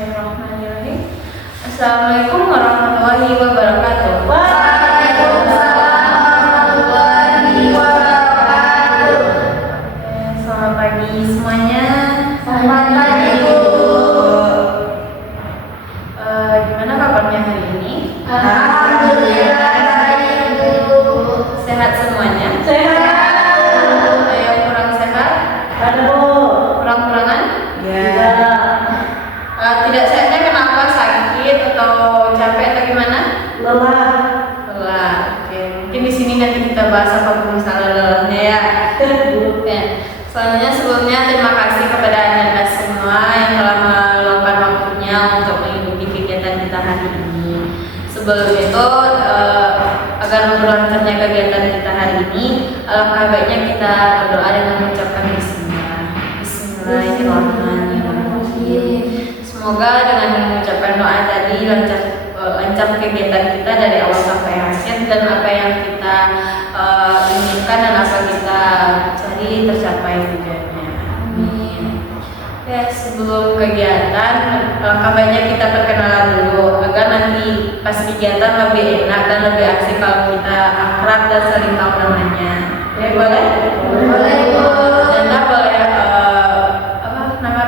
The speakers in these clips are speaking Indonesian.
Bismillahirrahmanirrahim. Assalamualaikum warahmatullahi wabarakatuh. Waalaikumsalam warahmatullahi wabarakatuh. Selamat pagi semuanya. Selamat pagi, Bu. Gimana kabarnya hari ini? Alhamdulillah baik, Bu. Sehat semuanya? Sehat. Ada yang kurang sehat? Ada, Bu. Kurang-kurangan? Ya. Tidak sehatnya kenapa? Sakit atau capek atau gimana? Lelah. Lelah. Oke. Mungkin di sini nanti kita bahas apa masalah lelahnya ya. Ya. Selanjutnya sebelumnya terima kasih kepada Anda semua yang telah meluangkan waktunya untuk mengikuti kegiatan kita hari ini. Sebelum itu, agar berlancarnya kegiatan kita hari ini, alangkah baiknya kita berdoa dengan mengucapkan Bismillah. Bismillahirrahmanirrahim. Semoga dengan mengucapkan doa tadi lancar kegiatan kita dari awal sampai akhir, dan apa yang kita inginkan dan apa kita cari tercapai tujuannya. Amin. Oke, sebelum kegiatan, alangkah baiknya kita perkenalan dulu agar nanti pas kegiatan lebih enak dan lebih asik kalau kita akrab dan saling tahu namanya. Ya, boleh? Boleh, Bu. Anda boleh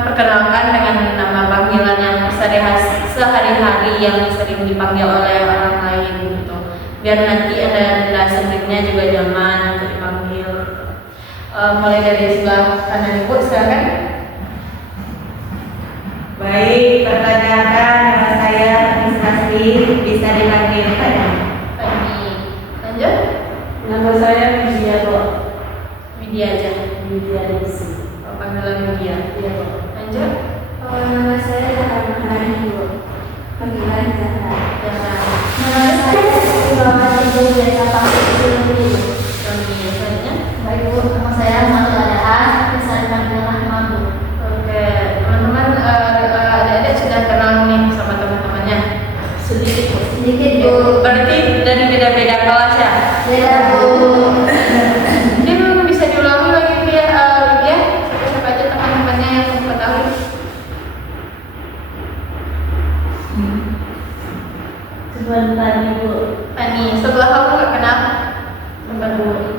perkenalkan dengan nama panggilan yang sehari-hari yang sering dipanggil oleh orang lain gitu. Biar nanti Anda sendirinya juga nyaman untuk dipanggil. Mulai dari sebelah kanan Ibu, silakan. Baik, perkenalkan nama saya Miss Asri, bisa dipanggil Fani. Lanjut. Nama saya Widya, Bu. Widya aja. Widya Desi. Panggilan Widya. Iya, Bu. Lanjut. Nama saya Zahra Maharani, Bu. Panggilan Zahra. Nama saya Ibu Ibu biasa panggil Ibu. Selanjutnya. Baik, Bu. Nama saya Matu Adaan, bisa dipanggil Rahma, Bu. Oke, teman-teman, adik-adik sudah kenal nih sama teman-temannya. Sedikit, Bu. Sedikit, Bu. Berarti dari beda-beda kelas ya? Beda, Bu. Mungkin bisa diulangi lagi Widya, siapa aja teman-temannya yang kamu ketahui? Sebentar, Bu. Ani, sebelah kamu nggak kenal? Sebentar, Bu.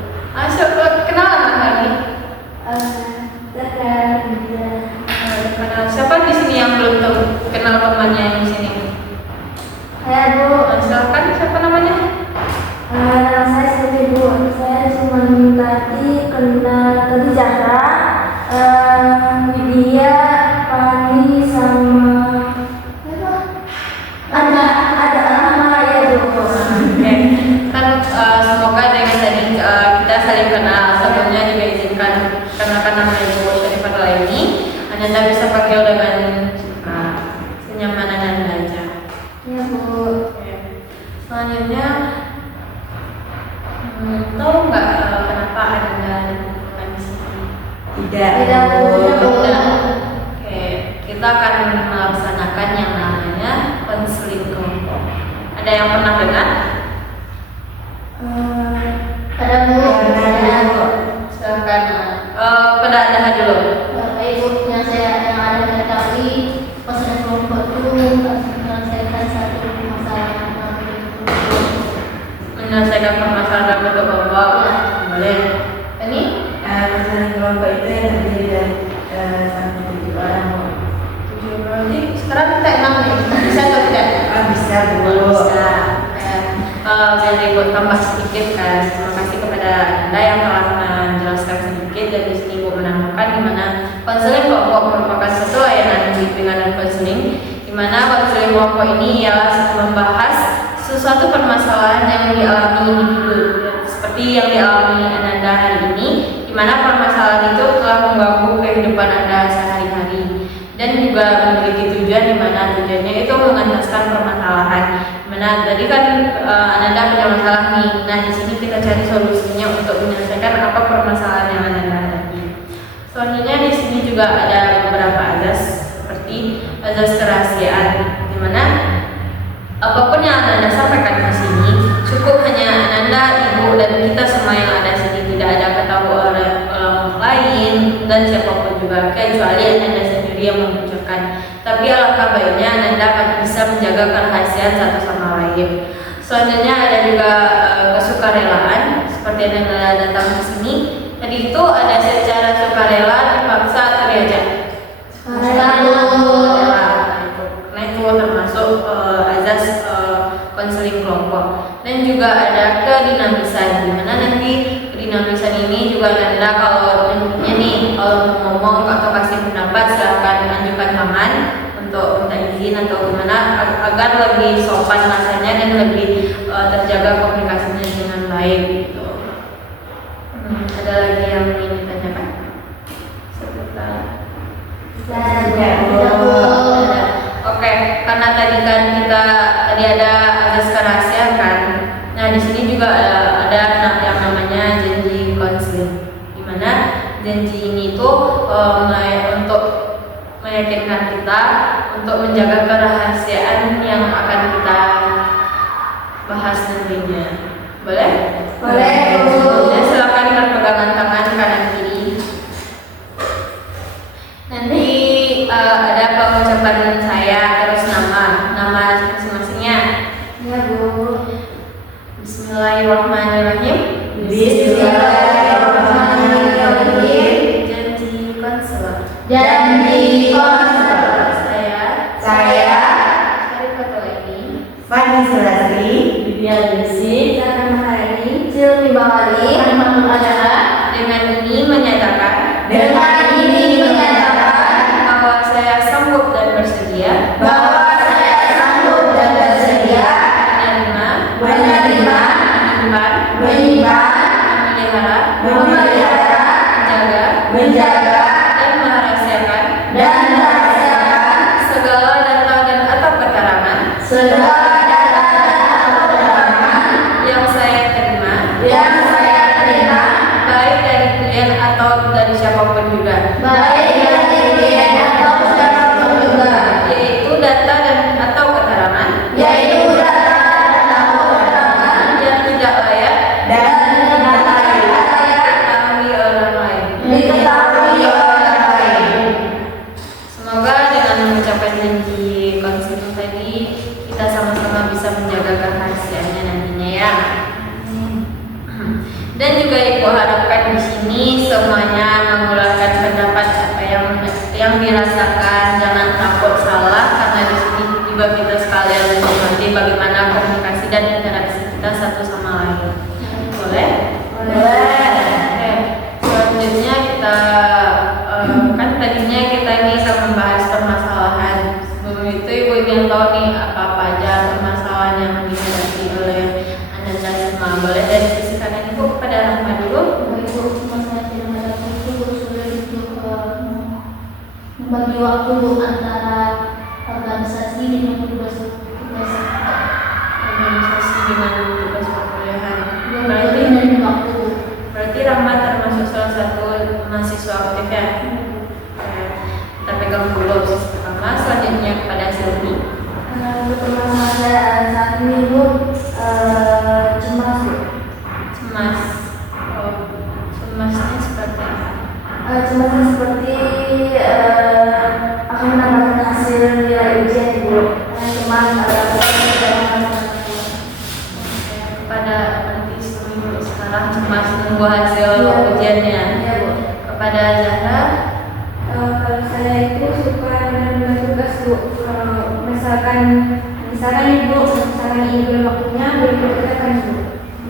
Coba kenalan lah Ani. Zahra, Widya. Kenal siapa di sini yang belum tahu kenal temannya yang di sini? Saya, Bu. Silakan, siapa namanya? Nama saya Siti, Bu. Saya cuma tadi kenal tadi Zahra, Widya, Fani, sama ada nama ya, Bu. Oke, kan semoga dengan tadi kita saling kenal. Sebelumnya juga izinkan kenalkan nama Ibu Syarifah Laini. Anda bisa panggil dengan senyamanan Anda aja. Ya, Bu. Oke. Selanjutnya, tahu nggak kenapa Anda dibutuhkan di sini? Tidak, Bu. Oke, kita akan melaksanakan yang namanya konseling kelompok. Ada yang pernah dengar? Ada, Bu. Silakan. Pada Anda dulu. Baik, Bu. Yang ada ketahui konseling kelompok itu menyelesaikan satu masalah. Menyelesaikan permasalahan bentuk kelompok. Boleh. Ini? Konseling kelompok itu yang terdiri dari sampai 7 orang, Bu. 7 berarti sekarang kita 6 nih. Bisa atau tidak? Bisa, Bu. Bisa. Biar Ibu tambah sedikit kan. Terima kasih kepada Anda yang telah menjelaskan sedikit, dan di sini Ibu menambahkan di mana konseling kelompok merupakan satu layanan bimbingan dan konseling, di mana konseling kelompok ini ialah membahas sesuatu permasalahan yang dialami individu, seperti yang dialami Anda hari ini, di mana permasalahan itu telah mengganggu kehidupan Anda sehari-hari, dan juga memiliki tujuan, di mana tujuannya itu mengentaskan permasalahan. Mana tadi kan Anda punya masalah nih. Nah, di sini kita cari solusinya untuk menyelesaikan apa permasalahan yang Anda hadapi. Selanjutnya di sini juga ada beberapa azas, seperti azas kerahasiaan, di mana apapun yang Anda sampaikan di sini cukup hanya Anda, Ibu, dan kita semua yang ada di sini. Tidak ada ketahuan oleh orang lain dan siapapun juga, kecuali Anda sendiri yang membocorkan ditanyakan. Tapi alangkah baiknya Anda akan bisa menjaga kerahasiaan satu sama lain. Selanjutnya ada juga kesukarelaan seperti yang Anda datang ke sini. Tadi itu ada secara sukarela, terpaksa atau diajak. Sukarela. Nah itu termasuk azas konseling kelompok. Dan juga ada kedinamisan, di mana nanti kedinamisan ini juga Anda kalau ngomong atau kasih pendapat silahkan ajukan tangan untuk minta izin atau gimana agar lebih sopan rasanya dan lebih terjaga komunikasinya dengan baik gitu. Ada lagi yang ingin ditanyakan? Sebentar. Oke, karena tadi kan tadi ada azas kerahasiaan kan. Nah di sini juga ada yang namanya janji konseling, di mana janji ini tuh untuk meyakinkan kita untuk menjaga kerahasiaan yang akan kita bahas nantinya. Boleh? Boleh. Ya, silakan berpegangan tangan kanan kiri. Nanti ada pengucapan saya terus nama masing-masingnya. Ya Bu. Bismillahirrahmanirrahim. Bismillahirrahmanirrahim. Janji konselor. Janji konselor. Saya Syarifatul Aini, Fani Sulasri, Bibia Desi, Zahra Maharani, Silvi Bawali, Hanimatul Adha, dengan ini menyatakan bahwa saya sanggup dan bersedia menerima, menyimpan, memelihara, menjaga, dan merahasiakan segala data dan atau keterangan yang saya terima, baik dari klien atau dari siapapun juga, yaitu data dan atau keterangan yang tidak layak diketahui orang lain. Semoga dengan mengucapkan janji konseling tadi kita sama-sama bisa menjaga kerahasiaannya nantinya ya. Dan juga Ibu harapkan di sini semuanya mengeluarkan pendapat apa yang dirasakan, jangan takut salah karena di sini juga kita sekalian mengerti bagaimana komunikasi dan interaksi kita satu sama lain. Boleh? Oke. Selanjutnya kita kan tadinya kita ini akan membahas permasalahan. Sebelum itu Ibu ingin tahu nih apa aja permasalahan yang dihadapi oleh Anda semua. Boleh dari sisi kanan Ibu kepada Rahma dulu. membagi waktu antara organisasi dengan tugas Organisasi dengan tugas perkuliahan. dan waktu. Berarti Rahma termasuk salah satu mahasiswa aktif ya. Kita pegang dulu sisi pertama, selanjutnya kepada Silvi. Untuk permasalahan saat ini Bu, cemas Bu. Cemas. Cemasnya seperti apa? Cemasnya seperti akan mendapatkan hasil nilai ujian Bu. Cemas Kepada nanti seminggu sekarang cemas menunggu hasil ujiannya. Ya Bu. Kepada Zahra, Kalau saya itu suka dengan tugas Bu. Misalkan Ibu, misalkan Ibu waktunya boleh dikerjakan Bu.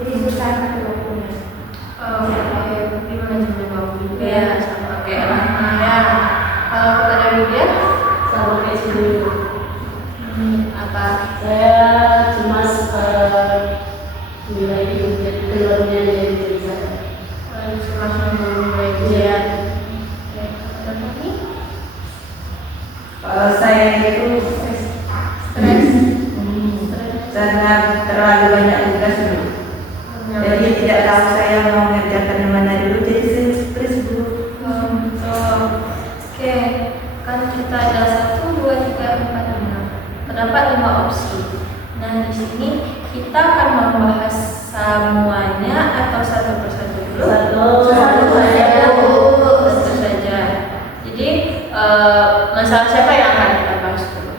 Jadi susah kan waktunya. berarti manajemen waktu juga ya, sama kayak Rahma ya. Kalau kepada Widya, Sama kayak dulu. apa? Saya cemas nilai keluarnya dari diri saya. Cemas menunggu mulai ujian. Kepada Fani, kalau saya itu stres. karena terlalu banyak tugas dulu. Jadi tidak tahu saya mau mengerjakan yang mana dulu, jadi saya stres dulu. Oke, kan kita ada 1, 2, 3, 4, 5. Terdapat 5 opsi. Nah di sini kita akan membahas semuanya atau satu persatu dulu. Satu saja. Satu saja. Jadi masalah siapa yang akan kita bahas dulu?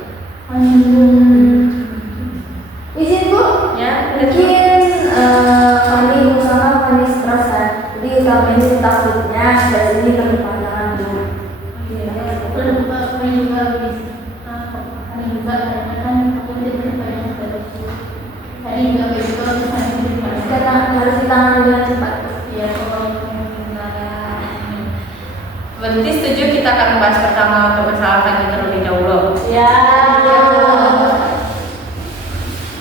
Izin Bu, Ya, mungkin kami usaha kami stres. Jadi kami ini takutnya dari sini kami pandangan Bu. Kami juga kan aku tidak banyak tadi juga Karena harus ditangani dengan cepat. ya berarti setuju kita akan membahas pertama untuk masalah kami terlebih dahulu. ya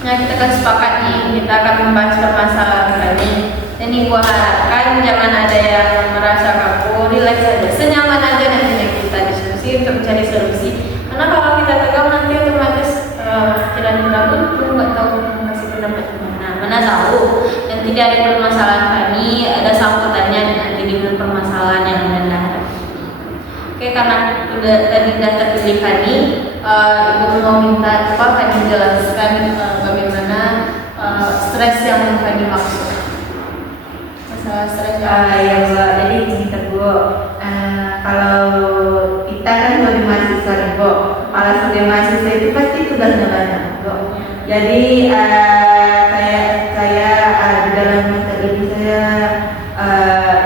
Nah, kita kan sepakat nih, kita akan membahas permasalahan kami. Ini gua harapkan jangan ada yang merasa kaku, relax saja, senyaman aja nanti kita diskusi untuk mencari solusi. Karena kalau kita tegang nanti otomatis pikiran kita pun nggak tahu masih pendapat mana. Mana tahu dan tidak ada permasalahan kami, ada sambutannya nanti dengan permasalahan yang anda hadapi. Oke, karena tadi sudah terpilih kami, ibu mau minta apa kami jelaskan bagaimana stres yang kami maksud. Masalah stres Ya Bu, jadi cerita Bu, kalau kita kan sebagai mahasiswa nih Bu, kalau sebagai mahasiswa itu pasti tugasnya banyak Bu. Jadi saya di dalam masa ini saya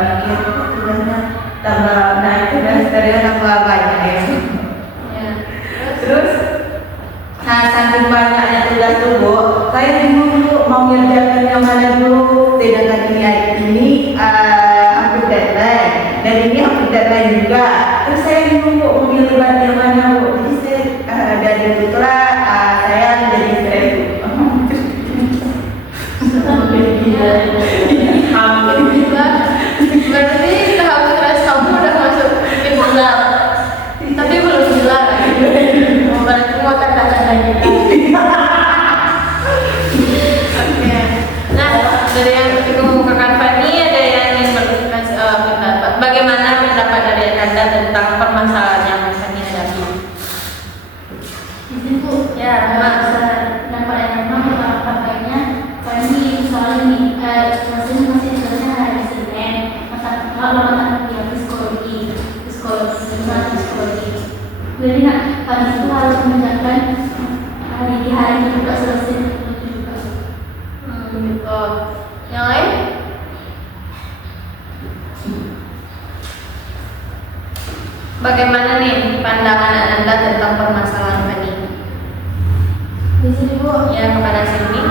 mikir tugasnya tambah, nah itu dasarnya tambah banyak ya. ya. Terus, nah saking banyaknya tugas tuh Bu, saya bingung Bu mau ngerjakan yang mana dulu. Sedangkan ini hampir deadline, dan ini hampir deadline juga. Terus saya bingung Bu mau milih yang mana Bu. Jadi saya dari itulah saya jadi stres Bu. Hampir juga. Berarti tahap stres kamu udah masuk mungkin bulan, tapi belum bulan. Berarti mau tanda-tanda kita. Oke. Nah, dari yang dikemukakan Fani, ada yang ingin berkasih pendapat. Bagaimana pendapat dari Anda tentang permasalahan yang Fani hadapi? izin Bu Ya, Mas. dapat yang memang pakainya kami soal ini masih tugasnya hari Senin mata kuliah psikologi jadi hari itu harus mengerjakan di hari itu juga selesai itu juga Gitu. Yang lain? Bagaimana nih pandangan Anda tentang permasalahan Fani? Izin Bu, Ya, kepada Cindy.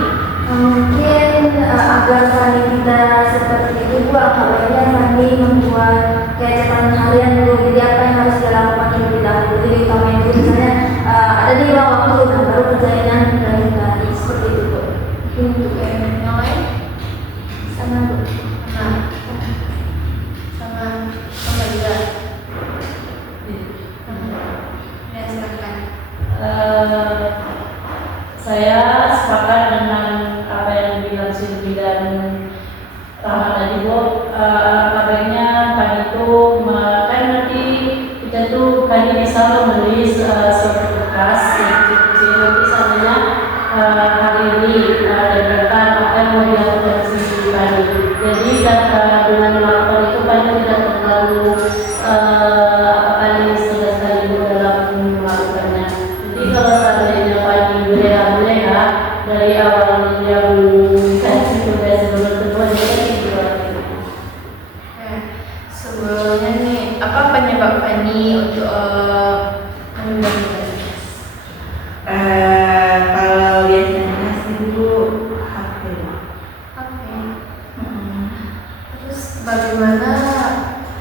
mungkin agar kami tidak seperti itu Bu, apabila kami membuat catatan harian dulu. Jadi apa yang harus dilakukan terlebih dahulu. Jadi kami itu misalnya ada di ruang waktu, nah baru kerjainnya dari hari seperti itu Bu. Mungkin untuk Yang lain? sama Bu. Nah, sama juga. Ya, silakan. Saya sepakat dengan apa yang dibilang Silvi dan Rahmat tadi Bu. Kabarnya Pan itu kan nanti kita tuh kan bisa menulis suatu berkas yang misalnya hari ini diberikan apa yang mau dilakukan si Pani. Jadi dengan melakukan itu Pan tidak terlalu kali sekali dalam melakukannya. Jadi kalau seandainya Pani boleh dari awal yang kasih tugas sebelum temuan Sebelumnya nih, apa penyebab Fani untuk menunda tugas? Kalau biasanya sih Bu HP. Oke. Terus bagaimana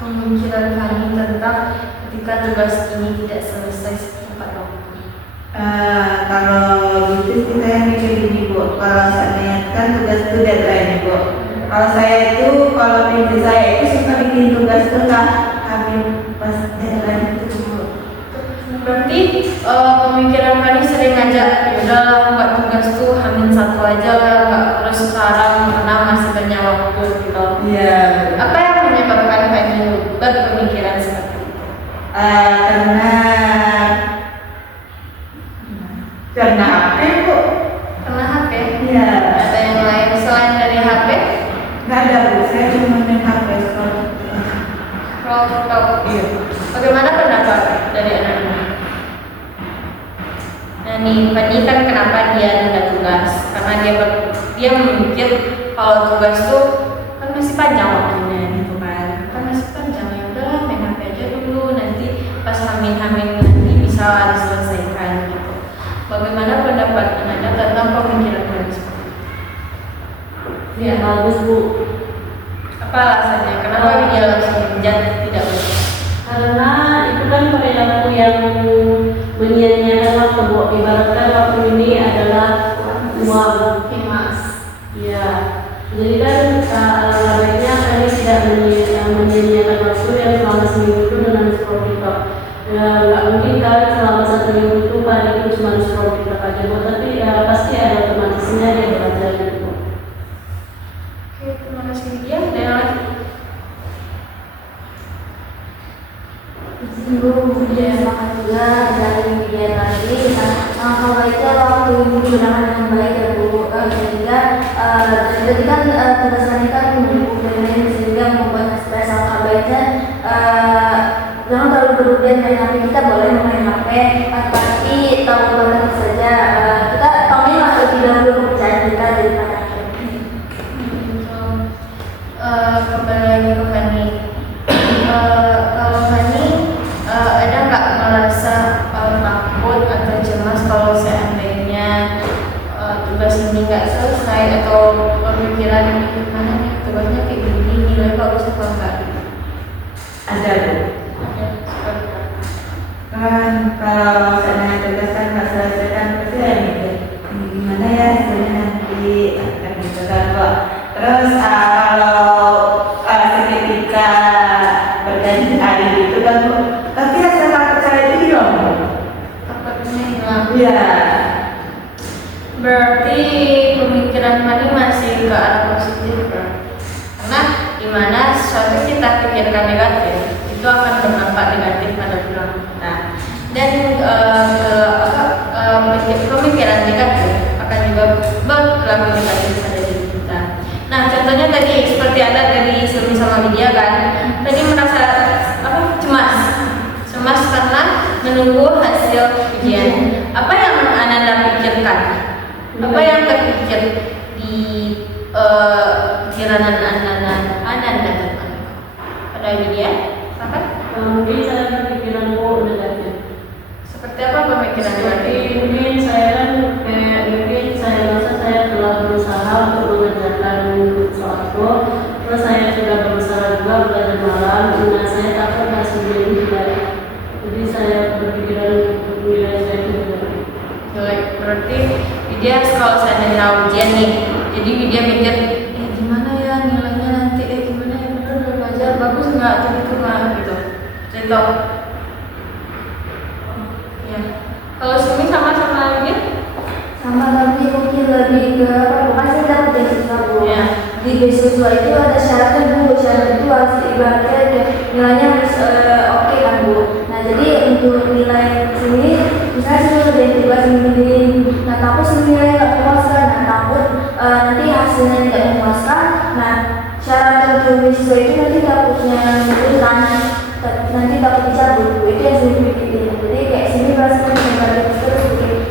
pemikiran Fani tentang ketika tugas ini tidak selesai tepat waktu? Kalau gitu sih saya mikir gini Bu, kalau seandainya kan tugas itu deadline Bu. Kalau saya itu, kalau prinsip saya itu suka bikin tugas itu nggak hamil pas deadline itu Bu. Berarti pemikiran Fani sering aja, yaudah buat tugas tuh hamil satu aja lah, nggak terus sekarang karena masih banyak waktu gitu. Iya. Apa yang menyebabkan Fani berpemikiran seperti itu? Karena HP Bu. Karena HP? Iya. Ada yang lain selain dari HP? Nggak ada Bu, saya cuma main HP sekarang. Kalau tahu, Iya. bagaimana pendapat dari anak-anak? Nah nih, Pani kan kenapa dia nunda tugas? Karena dia memikir kalau tugas tuh kan masih panjang waktunya gitu kan. Kan masih panjang, ya udahlah main HP aja dulu, nanti pas hamil-hamil nanti bisa diselesaikan gitu. Bagaimana pendapat Anda tentang pemikiran Pani seperti itu? Ya bagus Bu. Apa alasannya? Kenapa dia langsung menjat tidak bagus? Karena itu kan perilaku yang menyia-nyiakan waktu Bu. Ibaratkan waktu ini adalah uang Emas. ya. Jadi kan alangkah baiknya kami tidak menyia-nyiakan waktu yang selama seminggu itu dengan scroll TikTok. Nggak mungkin kan selama 1 minggu itu kali itu cuma scroll TikTok aja Bu. Tapi pasti ada otomatisnya dia belajar gitu. Oke, terima kasih dia. Ada yang lagi? Ibu dia makan juga dari media tadi. Kalau baiknya waktu ini digunakan dengan baik ya Bu. Sehingga jadi kan tugas kami kan menghubungi sehingga membuat stres. Alangkah baiknya jangan terlalu berlebihan main HP. Kita boleh main HP, tapi tahu batas saja. Kita tahunya lah lebih dahulu pekerjaan kita daripada Kembali lagi ke Fani. Kalau Fani ada nggak merasa takut atau cemas kalau seandainya tugas ini nggak selesai atau pemikiran gimana nih tugasnya kayak gini nilai bagus atau enggak? Ada Bu. Ada seperti apa? Kan kalau saya tugas kan nggak selesai pasti ya mikir gimana ya hasilnya nanti akan gitu kan Bu. Terus kalau seketika berjanji hari itu kan Bu, tapi rasa takut saya itu hilang Bu. Takutnya hilang. Iya. Berarti pemikiran Fani masih ke arah positif kan? Karena dimana sesuatu kita pikirkan negatif itu akan berdampak negatif pada perilaku kita dan pemikiran negatif akan juga berlaku negatif pada diri kita. Nah contohnya tadi seperti ada dari Sumi sama Widya kan, tadi merasa cemas karena menunggu hasil ujian. Apa yang Ananda pikirkan? Apa yang terpikir di pikiran Ananda tentang pada Widya? Apa? Mungkin saya berpikiran Bu negatif. Seperti apa pemikiran Seperti negatif? mungkin saya kan mungkin saya rasa saya telah berusaha untuk mengerjakan sesuatu, terus saya sudah berusaha juga belajar malam. Nah saya takut hasilnya itu tidak. Jadi saya berpikiran nilai saya itu tidak. Jelek. Berarti Widya kalau seandainya ujian nih, jadi Widya mikir, gimana ya nilainya nanti, gimana ya bener belajar bagus nggak, jadi itu nggak gitu. Cerita. Ya. Kalau Sumi sama Widya? sama tapi mungkin lebih ke bukan sih dapat beasiswa Bu. Ya. Di beasiswa itu ada syaratnya Bu, syarat itu harus ibaratnya nilainya harus oke kan Bu. Nah jadi untuk nilai sini misalnya sih udah tiba sendiri, nah takut nilai nggak memuaskan, nah takut nanti hasilnya tidak memuaskan. Nah syarat untuk beasiswa itu nanti takutnya bulan, nanti takut dicabut Bu. Itu yang sini pikirin. Jadi kayak sini bahasa terus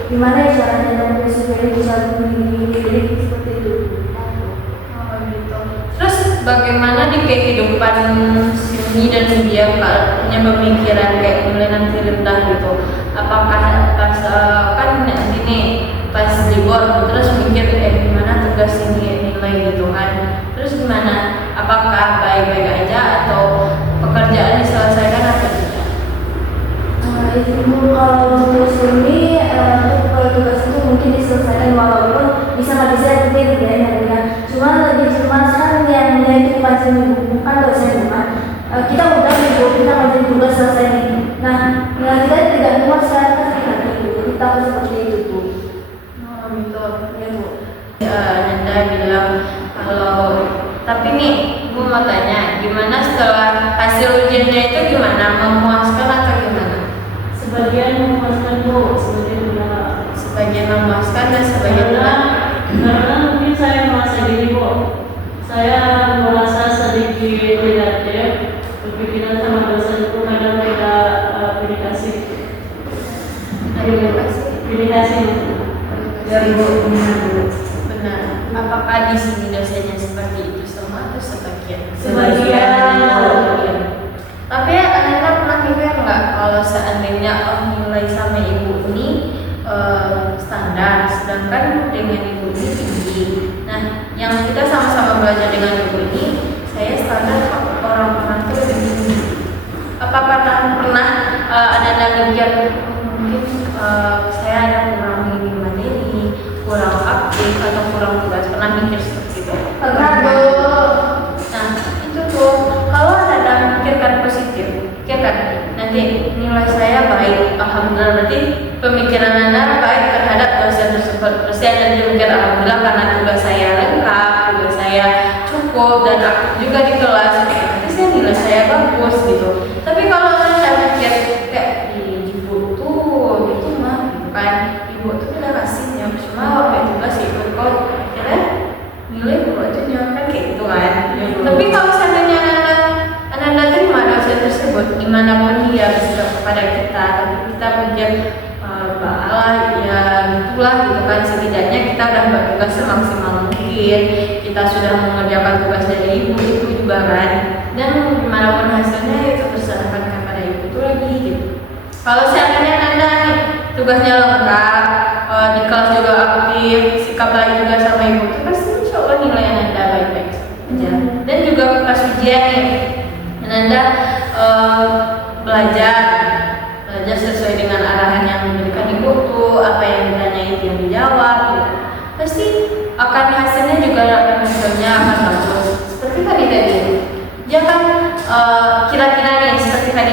gimana ya caranya dapat beasiswa ini bisa begini, jadi seperti itu. Oh gitu. Terus bagaimana di kehidupan Sumi dan Widya punya pemikiran kayak mulai nanti rendah gitu? Apakah pas kan nanti nih pas libur terus mikir gimana tugas ini nilai gitu kan? Terus gimana? Apakah baik-baik aja atau pekerjaan diselesaikan atau tidak? Itu kalau untuk Sumi, kalau tugas itu mungkin diselesaikan walaupun bisa nggak bisa itu bedanya kan. Cuma lebih cemas kan yang itu pasti bukan dosen bukan. Kita udah minggu kita ngerjain tugas selesai nih. Nah, nilai kita tidak puas kan kita gitu. Kita harus seperti itu Bu. Oh gitu. Ya Bu. Nanda bilang kalau tapi nih gue mau tanya gimana setelah hasil ujiannya itu gimana, memuaskan atau gimana? Sebagian memuaskan Bu, sebagian enggak. Sebagian memuaskan dan sebagian enggak. Karena mungkin saya merasa gini Bu, saya merasa sedikit negatif, berpikiran sama dosen itu kadang tidak komunikasi. Ada pilih kasih Dari Bu Nina dulu. Benar. Apakah di sini dosennya seperti itu semua atau sebagian? Sebagian. Tapi Anda pernah mikir nggak kalau seandainya nilai sama ibu ini standar, sedangkan dengan ibu ini tinggi. Nah, yang kita sama-sama belajar dengan ibu ini, saya standar orang-orang itu lebih tinggi. Apakah pernah Anda mikir mungkin saya ada kurang ini materi, kurang aktif atau kurang tugas? Pernah mikir seperti itu? Pernah dulu. Nah, itu tuh kalau Anda pikirkan positif, pikirkan nanti nilai saya baik, alhamdulillah, berarti pemikiran Anda baik terhadap dosen tersebut. Terus Anda juga mikir alhamdulillah karena tugas saya lengkap, tugas saya cukup dan aktif juga di kelas, berarti saya nilai saya bagus gitu. Tapi kalau Anda mikir kayak ibu tuh itu mah gitu kan, ibu tuh udah kasih ya, cuma waktu itu tugas ikut kok, akhirnya nilai buat aja kan kayak gitu kan. Tapi kalau seandainya anda terima dosen tersebut dimanapun dia bersikap kepada kita, tapi kita pikir baiklah ya gitulah gitu kan, setidaknya kita udah bertugas semaksimal mungkin, kita sudah mengerjakan tugas dari ibu itu juga kan, dan dimanapun hasilnya itu terserahkan kepada ibu itu lagi gitu. Kalau seandainya anda nih tugasnya lengkap, di kelas juga aktif, sikap baik juga sama ibu itu, pasti insya Allah nilai anda baik-baik saja. Dan juga pas ujian nih, dan anda belajar sesuai dengan arahan yang diberikan ibu tuh, apa yang ditanyai yang dijawab gitu. Pasti akan hasilnya juga hasilnya akan bagus. Seperti tadi dia kan kira-kira nih seperti tadi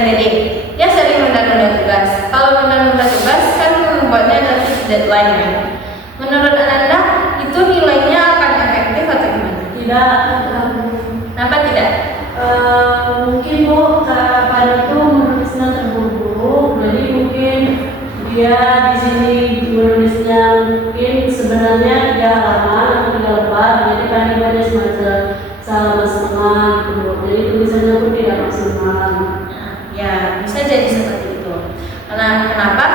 dia sering menunda-nunda tugas. Kalau menunda-nunda tugas kan membuatnya nanti deadline kan. Menurut Anda itu nilainya akan efektif atau gimana? Tidak. Kenapa tidak? Mungkin Bu pada itu menulisnya terburu-buru, jadi mungkin dia di sini menulisnya mungkin sebenarnya 3 halaman atau 3 lembar, jadi kan dia semacam salah setengah gitu, jadi tulisannya pun tidak maksimal. Ya bisa jadi seperti itu. Karena kenapa?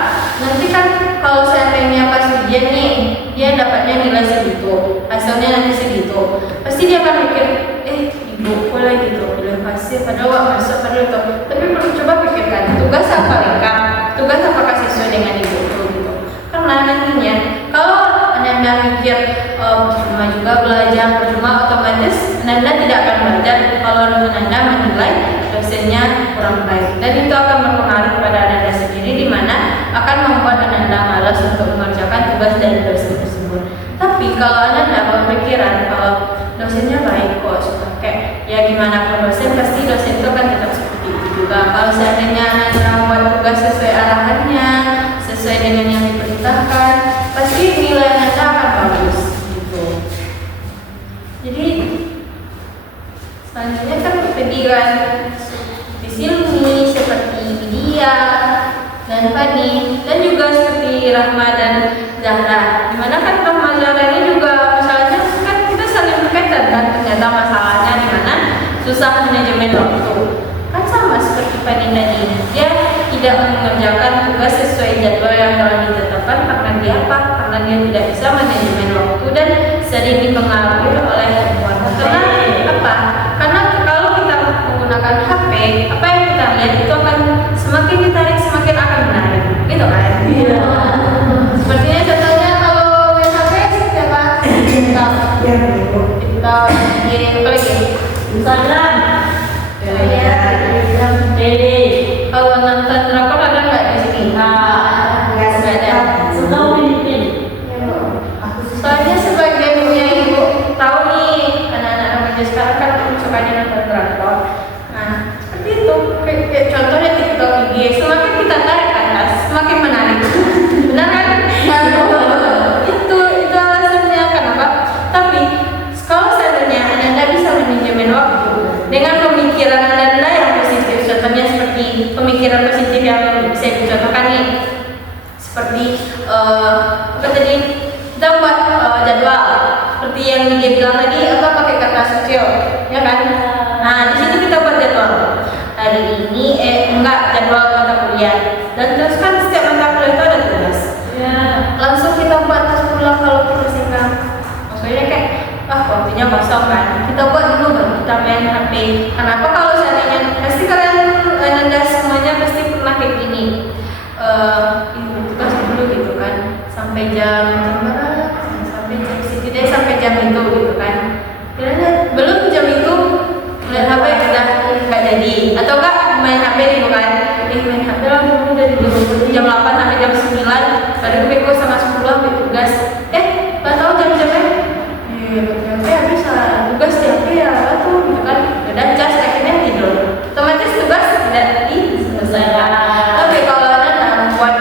Nanti kan kalau seandainya pas ujian nih dia dapatnya nilai segitu, hasilnya nanti segitu, pasti dia akan mikir ibu boleh gitu, bilang pasti padahal wak masuk padahal itu. Tapi perlu coba pikirkan tugas apa lengkap, tugas apakah sesuai dengan ibu itu gitu. Karena nantinya kalau anda mikir percuma juga belajar, percuma otomatis anda tidak akan belajar kalau anda menilai dosennya kurang baik, dan itu akan berpengaruh pada anda sendiri, di mana akan membuat anda malas untuk mengerjakan tugas dari dosen tersebut. Tapi kalau anda berpikiran kalau dosennya baik kok, kayak ya gimana pun dosen, pasti dosen itu akan tetap seperti itu juga. Kalau seandainya anda membuat tugas sesuai arahannya, sesuai dengan yang diperintahkan, pasti nilai anda akan bagus gitu. Jadi selanjutnya kan ketigaan di sini seperti dia dan Fani, dan juga seperti Rahma dan Zahra. Dimana kan Rahma Zahra ini juga misalnya kan kita saling berkaitan kan, ternyata masalahnya di mana susah manajemen waktu. Kan sama seperti Fani tadi, dia tidak mengerjakan tugas sesuai jadwal yang telah ditetapkan karena dia apa? Karena dia tidak bisa manajemen waktu dan sering dipengaruhi oleh handphone. Karena apa? Karena kalau kita menggunakan HP, apa yang kita lihat itu akan semakin ditarik semakin akan menarik, gitu kan? Iya. Sepertinya contohnya kalau main HP seperti apa? TikTok, Ya, Bu. TikTok, ini apa lagi? Instagram, Ya. Tele, Kalau nonton drakor ada nggak di sini? Nggak ada. setahu Filipin. Soalnya sebagian yang ibu tahu nih, anak-anak remaja sekarang kan sukanya nonton drakor. Nah, seperti itu. Kayak contohnya TikTok, IG, semakin kita tarik ke atas, semakin menarik. Benar kan? Itu alasannya kenapa. Tapi kalau seandainya anda bisa manajemen waktu dengan pemikiran anda yang positif, contohnya seperti pemikiran positif yang bisa dicontohkan nih, seperti apa tadi, kita buat jadwal seperti yang dia bilang tadi, apa pakai kertas kecil, ya kan? Nah di situ kita buat jadwal hari ini, enggak jadwal mata kuliah, dan terus kan setiap mata kuliah itu ada tugas. waktunya kosong kan, kita buat dulu baru kita main HP. Kenapa? Kalau seandainya pasti kalian Anda semuanya pasti pernah kayak gini, tugas dulu gitu kan, sampai jam berapa? Sampai jam sekitar sampai jam itu gitu kan. Kira-kira belum jam itu main HP udah nggak jadi, atau enggak main HP gitu kan, main HP langsung udah di jam 8 sampai jam 9, baru beko sama 10 sampai tugas. Nggak tahu jam-jamnya, habis tugas di HP ya apa tuh gitu kan, udah cas akhirnya tidur, otomatis tugas tidak diselesaikan. Tapi kalau Anda membuat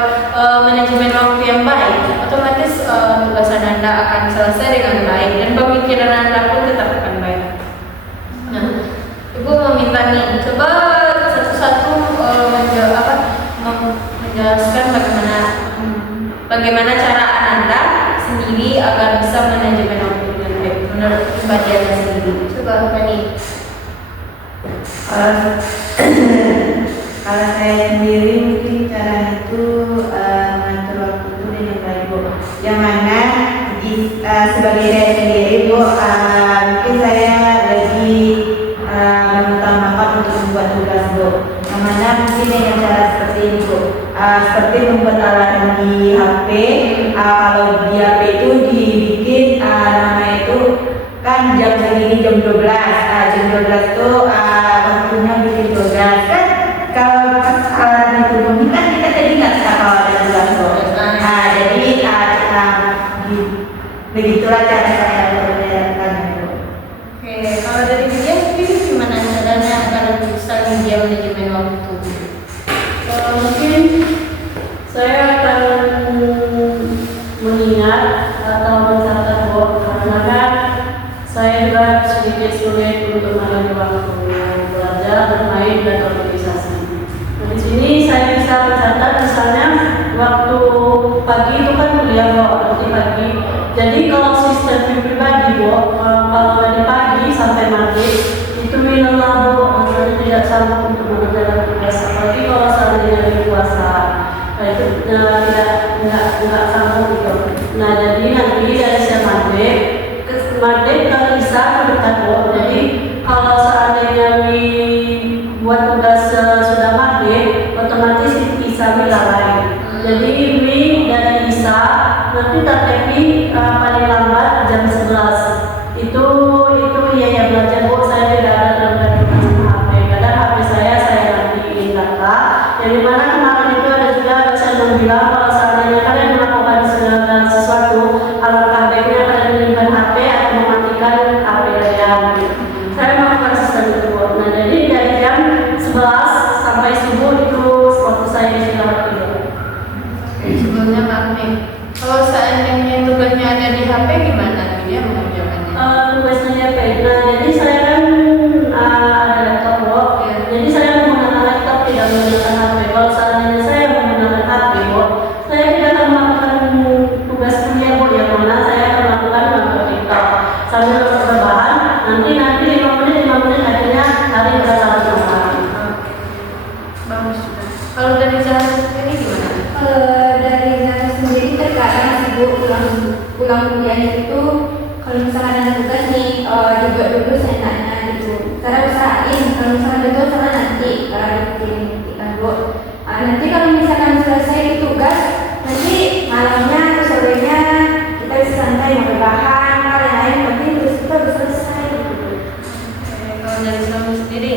manajemen waktu yang baik, otomatis tugas Anda akan selesai dengan baik dan pemikiran Anda pun tetap akan baik. Nah, Ibu mau minta nih, coba satu-satu menjelaskan bagaimana cara Anda sendiri agar bisa manajemen waktu dengan baik menurut pribadi Anda sendiri. Coba apa nih? Kalau saya sendiri mungkin cara itu mengatur waktu itu dengan baik, Bu. Yang mana sebagai saya sendiri, Bu, mungkin saya lagi mengutamakan untuk membuat tugas, Bu. Yang mana mungkin dengan cara seperti ini, Bu. Seperti membuat alarm di HP. Kalau di HP itu dibikin nama itu kan jam segini jam 12. Jam 12 itu waktunya bikin tugas kan. Kalau alarm itu bunyi kan kita jadi nggak tahu kalau ada tugas, Bu. Jadi begitulah cara saya mengerjakan, Bu. Oke, kalau dari media sendiri gimana caranya agar bisa media manajemen waktu? Mungkin saya akan mengingat atau mencatat, Bu, karena kan saya juga sedikit sulit untuk mengatur waktu belajar, bermain, dan organisasi. Nah, di sini saya bisa mencatat misalnya waktu pagi itu kan kuliah, Bu, nanti pagi. Jadi kalau sistem pribadi, Bu, kalau dari pagi sampai maghrib itu lelah, Bu, saya tidak sanggup untuk mengerjakan tugas. Apalagi kalau seandainya lagi puasa, nah itu tidak sanggup gitu. Nah jadi nanti dari siang maghrib ke Isya dekat, Bu. Jadi kalau seandainya buat tugas sudah maghrib, otomatis Isya lalai. Jadi dari Isya nanti tertepi paling lambat jam 11. Itu ya belajar, Bu. Saya tidak ada dalam HP. Kadang HP saya nanti data. Dari mana kemarin itu ada juga dosen bilang kalau seandainya kalian melakukan segala sesuatu, alangkah baiknya kalian menyimpan HP atau mematikan HP kalian. Saya melakukan sistem itu, Bu. Nah jadi dari jam 11 sampai subuh itu waktu saya istirahat tidur. Sebelumnya HP. Kalau seandainya tugasnya ada di HP gimana dia mengerjakannya? Tugasnya di HP. Nah jadi saya kan ada laptop, Bu. Jadi saya menggunakan laptop, tidak menggunakan HP. Kalau seandainya saya menggunakan HP, Bu, saya tidak akan melakukan tugas kuliah, Bu, yang mana saya akan melakukan laptop sambil berbahan. Nanti 5 menit akhirnya hari berjalan. Bagus. Kalau dari Zahra sendiri gimana? Dari saya sendiri terkadang sibuk pulang kuliah itu kalau misalkan ada tugas nih dibuat dulu seenaknya gitu. Cara usahain kalau misalkan itu sama nanti dikirim Bu. Nanti kalau misalkan selesai tugas nanti malamnya atau sorenya kita bisa santai mau rebahan lain-lain, penting terus kita bisa selesai gitu. Kalau dari suami sendiri?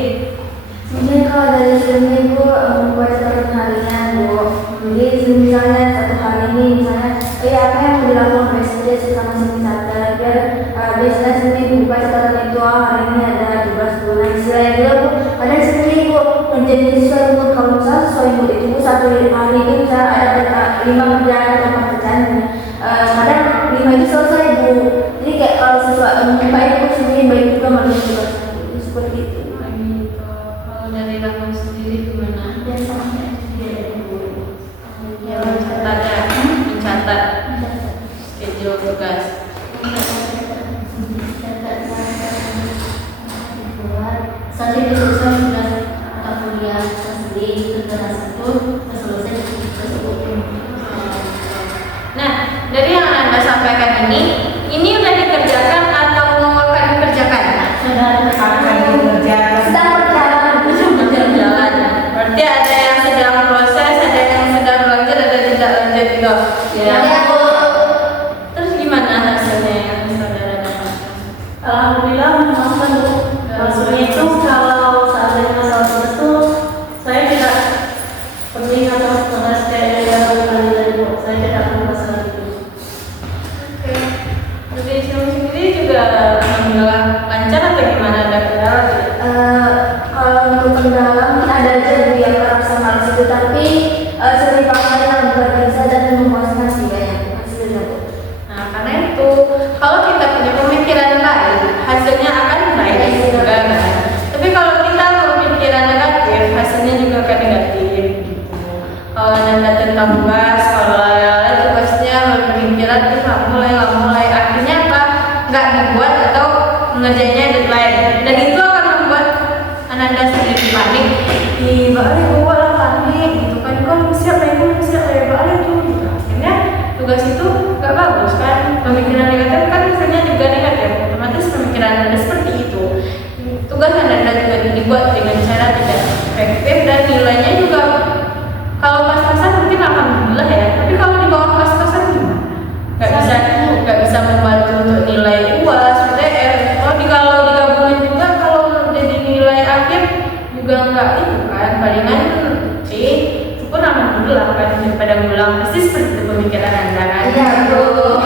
Mungkin kalau dari sebelumnya Ibu membuat catatan harian, Bu. Jadi misalnya satu hari ini misalnya apa yang mau dilakukan besok selama seminggu biar biasanya sini buka catatan itu hari ini ada tugas Bu. Nah istilahnya dulu Bu, ada seperti Bu menjadi sesuai Bu. Kalau misalnya sesuai Bu itu Bu satu hari itu bisa ada 5 kerjaan atau 4 kerjaan. Kadang 5 itu selesai Bu. Jadi kayak kalau sesuai baik Bu sendiri baik juga manusia tugas seperti itu. Kalau dari Rahman sendiri gimana? Dan sama Ya mencatat schedule tugas. Saat itu selesai tugas mata kuliah SD itu kelas 1 selesai tersebut. Nah, dari yang Anda sampaikan ini udah dikerjakan atau dok. Ya. Terus gimana hasilnya yang saudara dapatkan? Alhamdulillah memuaskan Bu. Maksudnya itu kalau seandainya masalah itu saya tidak penting atau stres kayak yang tadi Bu. Saya tidak perlu masalah itu. Oke. Jadi kamu sendiri juga alhamdulillah lancar atau gimana, ada kendala tidak? Kalau untuk kendala mungkin ada aja Bu yang terasa malas itu, tapi sering pakai yang luar biasa dan memuaskan sih kayaknya hasilnya Bu. Nah, karena itu kalau kita punya pemikiran baik, hasilnya akan baik juga kan. Tapi kalau kita berpikiran negatif, hasilnya juga akan negatif gitu. Kalau Nanda tentang tugas, kalau lalai tugasnya berpikiran kita mulai, akhirnya apa? Nggak dibuat atau mengerjainnya deadline, dan itu akan membuat Ananda sendiri panik. Ih, balik gua lah panik gitu kan, kok siapa ya balik tuh gitu. Akhirnya tugas itu gak bagus kan, pemikiran negatif kan misalnya juga negatif, otomatis pemikiran Anda seperti itu, tugas Anda juga dibuat dengan cara tidak efektif dan nilainya juga kalau pas-pasan mungkin alhamdulillah ya, tapi kalau di bawah pas-pasan gimana? Gak bisa membantu untuk nilai UAS, UTS, kalau digabungin juga kalau jadi nilai akhir juga nggak itu kan, palingan C itu pun alhamdulillah kan, daripada ngulang pasti seperti itu pemikiran Anda kan. Iya betul.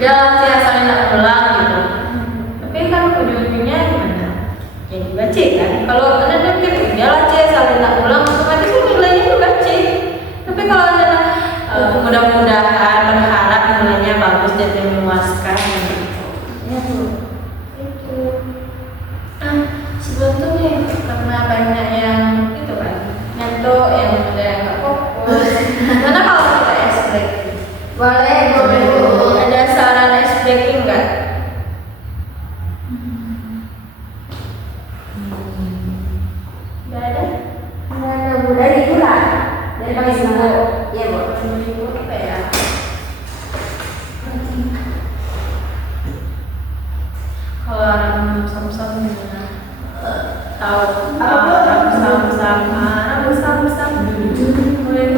Jangan sih asal nggak ngulang gitu. Tapi kan ujung-ujungnya gimana? Ya juga C kan. Kalau Anda pikir ya lah C asal nggak ngulang, otomatis kan nilainya juga C. Tapi kalau Anda mudah-mudahan berharap nilainya bagus dan memuaskan gitu. Iya Bu. Itu. Sebetulnya karena banyak yang itu kan ngantuk, yang ada yang nggak fokus. Mana kalau kita ice breaking? Boleh Bu. Ada saran ice breaking nggak? Nggak ada. Mana Bu dari bulan? Dari kami semua. Iya Bu. Minggu apa ya? Kalau orang sam-sam gimana? Tahu orang sam-sam boleh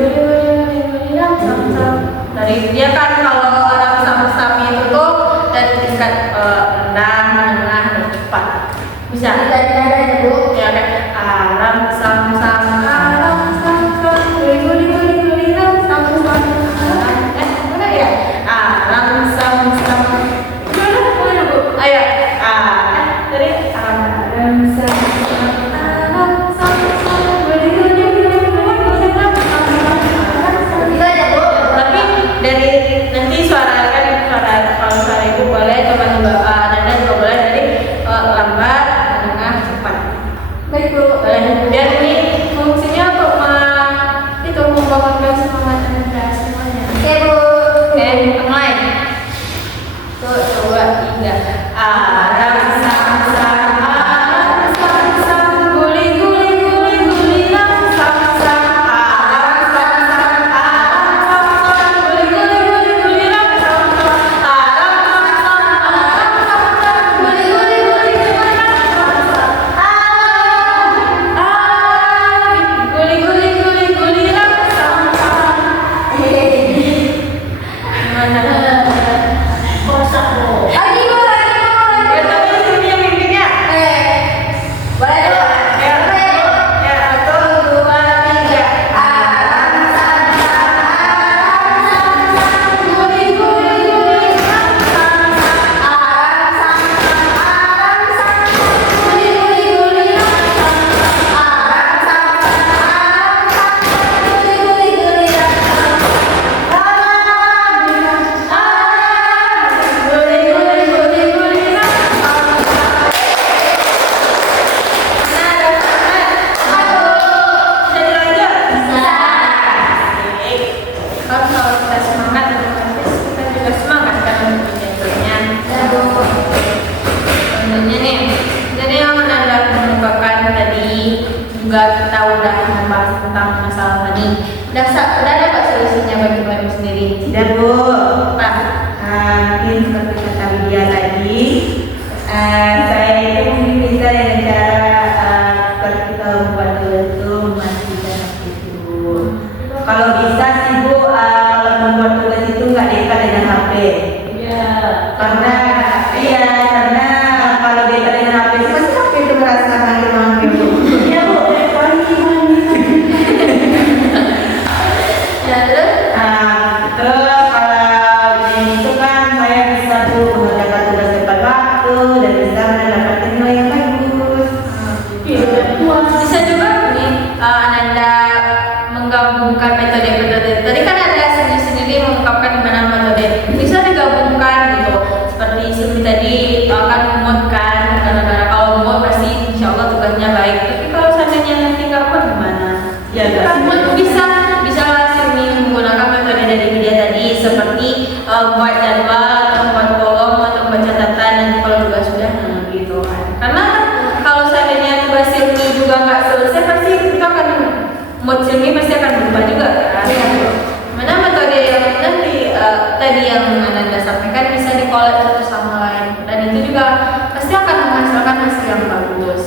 sam-sam. Dari dia kan kalau orang sam-sam itu tuh dari tingkat rendah, menengah, dan cepat. Bisa. Dari nada ya Bu. Ya kan alam sam-sam guli sam-sam mana ya alam sam-sam mana Bu, ayo dari alam sam-sam Itu aja Bu. tapi dari nanti suara kalau suara ibu boleh coba Nanda juga boleh dari lambat, menengah, cepat. Baik Bu. Dan ini fungsinya untuk itu membangunkan semangat Anda semuanya. Oke Bu. Oke, yang lain. Tuh, 2, 3. Alam sam-sam, guli lam sam-sam. Alam sam-sam, guli lam sam-sam. Alam sam-sam, guli lam sam-sam. Gimana? Kosak Bu. Lagi Bu. Ya, tapi punya mimpinya. Boleh Bu. Ya, ya, 1, 2, 3. Alam juga kita udah membahas tentang masalah tadi. Udah dapat solusinya bagi baru sendiri. Tidak Bu. Pak, Mungkin seperti kata Widya tadi, saya itu mungkin bisa dengan cara seperti kita membuat dulu itu memastikan itu. Kalau bisa sih Bu, kalau membuat boleh. Ya, Karena kalau dia dengan HP itu pasti HP itu merasa manggil Bu. ya Bu, pagi. Ya terus Terus kalau itu kan saya bisa tuh mengerjakan tugas tepat waktu dan bisa mendapatkan nilai yang bagus. bisa juga nih Ananda menggabungkan metode-metode. Tadi kan ada sendiri mengungkapkan di mana metode bisa digabungkan gitu. Seperti Sumi tadi akan mood kan, karena kalau mood pasti insya Allah tugasnya baik. Tapi kalau seandainya nanti nggak mood gimana? Ya, Kan mood bisa Sumi menggunakan metode dari media tadi seperti buat jadwal atau buat kolom atau buat catatan nanti kalau tugas sudah gitu kan. Karena kalau seandainya tugas Sumi juga nggak selesai pasti kita akan mood Sumi pasti akan berubah juga kan. Mana metode yang nanti tadi yang Ananda sampaikan bisa dikolek satu sama lain dan itu juga pasti akan menghasilkan hasil yang bagus.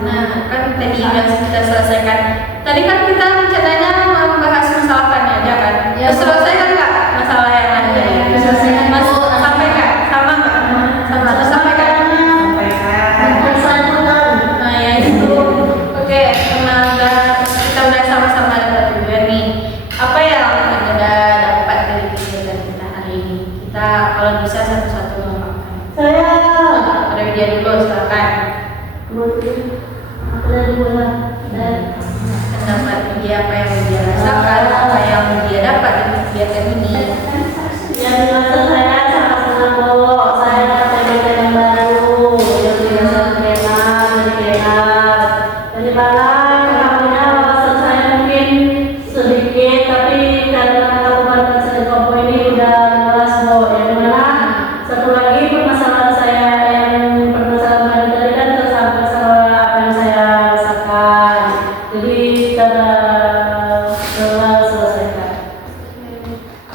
Nah, kan tadi udah kita selesaikan. Tadi kan kita rencananya membahas masalah tanya aja kan. Ya, Selesaikan nggak masalah yang ada? Selesaikan, Mas, Bu. sampaikan sama nggak? Sampaikan. Nah ya itu. Oke, karena kita udah sama-sama dapat tujuan nih. Apa yang Anda dapat dari kegiatan kita hari ini? Kita kalau bisa satu-satu mengungkapkan. Saya Ada media dulu silakan. Pendapat dia apa yang dia rasakan, apa yang dia dapat dari kegiatan ini. yang dirasa saya sangat senang bahwa saya dapat media yang baru yang dirasa enak dari mana ketahuinya wawasan saya mungkin sedikit tapi karena kabupaten Sedekopo ini udah jelas bahwa yang mana satu lagi permasalahan saya yang permasalahan tadi kan tersampai sama apa yang saya rasakan jadi karena telah selesaikan.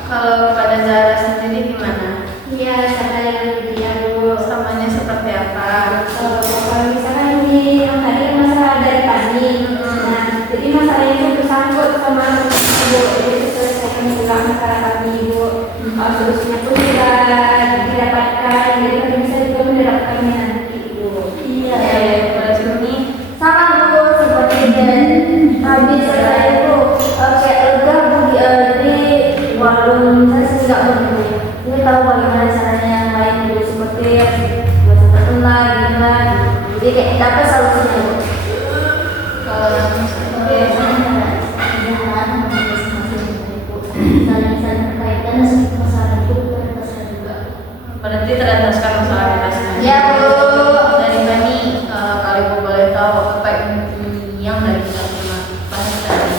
Kalau pada Zara sendiri gimana? Iya, sama dengan dia dulu. Samanya seperti apa? Kalau misalkan ini yang tadi kan masalah dari tadi, nah jadi masalah itu bersangkut sama ibu, jadi selesaikan juga masalah kami ibu. Solusinya pun sudah didapatkan, jadi kami bisa juga menerapkannya nanti ibu. Iya. Pada sini Sama bu, seperti dan habis selesai itu kayak lega bu, jadi walaupun saya sih nggak begitu. Ini tahu bagaimana caranya yang lain bu, seperti buat terkenal gitu kan. Jadi kayak dapat solusinya bu. kalau berarti terataskan masalah kita semua. Ya, Bu. Dari Bani, kalau ibu boleh tahu apa inti yang dari kita terima bahas tadi?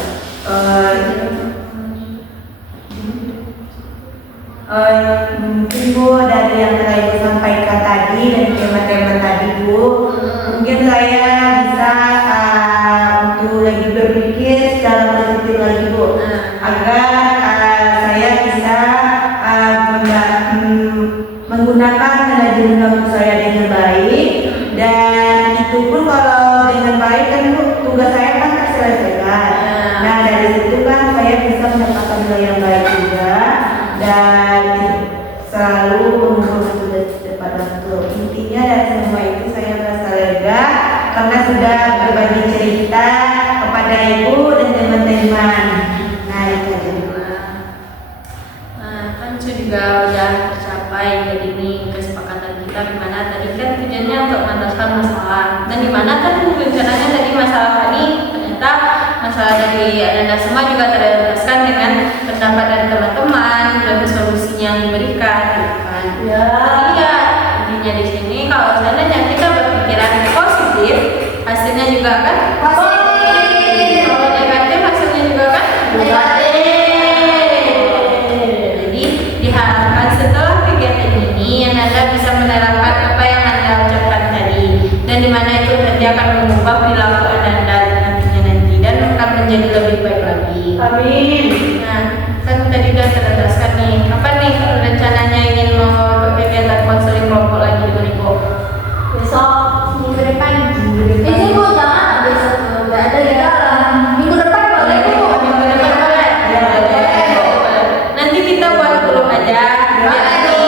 Mungkin Bu dari yang telah Ibu sampaikan tadi dan tema-tema tadi Bu, mungkin saya bisa untuk lagi berpikir secara positif lagi Bu, agar saya bisa menggunakan manajemen waktu saya dengan baik dan itu pun kalau dengan baik kan Bu, tugas saya kan terselesaikan. Nah dari situ kan saya bisa mendapatkan nilai yang baik juga dan selalu mengumpulkan tugas tepat waktu. Intinya dari semua itu saya merasa lega karena sudah berbagi cerita kepada Ibu dan teman-teman. Nah itu aja. Nah, kan juga udah tercapai jadi ini kesepakatan kita di mana tadi kan tujuannya untuk menuntaskan masalah dan di mana kan rencananya tadi masalah tadi ternyata masalah dari Anda semua juga tertuntaskan dengan pendapat dari teman-teman dan solusinya yang diberikan gitu kan. Ya. Iya, intinya di sini kalau seandainya kita berpikiran positif hasilnya juga kan Positif. kalau negatif hasilnya juga kan jadi diharapkan setelah kegiatan ini Anda bisa menerapkan apa yang Anda ucapkan tadi dan di mana itu nanti akan mengubah perilaku Anda nanti dan akan menjadi lebih baik lagi. Amin. Nah, kan tadi udah terjelaskan nih, apa nih aja. Jadi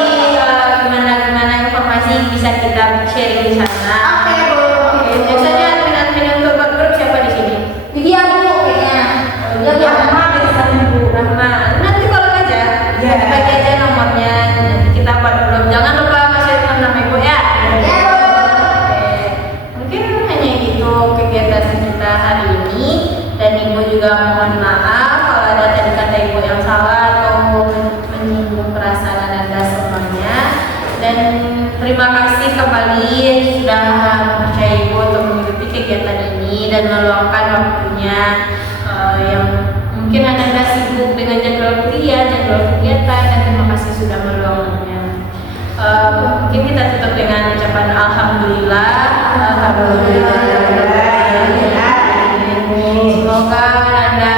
gimana informasi bisa kita sharing di sana. Oke, Bu. Oke, biasanya admin untuk grup siapa di sini? Jadi aku kayaknya. Dia Ya, biasanya Bu. Rahma. Nanti kalau aja, Iya. bagi aja nomornya. Nanti kita buat grup. Jangan lupa kasih nama ibu ya. Ya, Bu. Oke. Mungkin hanya itu kegiatan kita hari ini. Dan ibu juga mohon maaf kalau ada tadi kata ibu yang salah atau menyinggung perasaan anda semuanya. Dan terima kasih kembali sudah mempercayai ibu untuk mengikuti kegiatan ini dan meluangkan waktunya yang mungkin anda sibuk dengan jadwal kuliah, jadwal kegiatan, dan terima kasih sudah meluangkannya. Mungkin kita tutup dengan ucapan alhamdulillah. Alhamdulillah. Semoga anda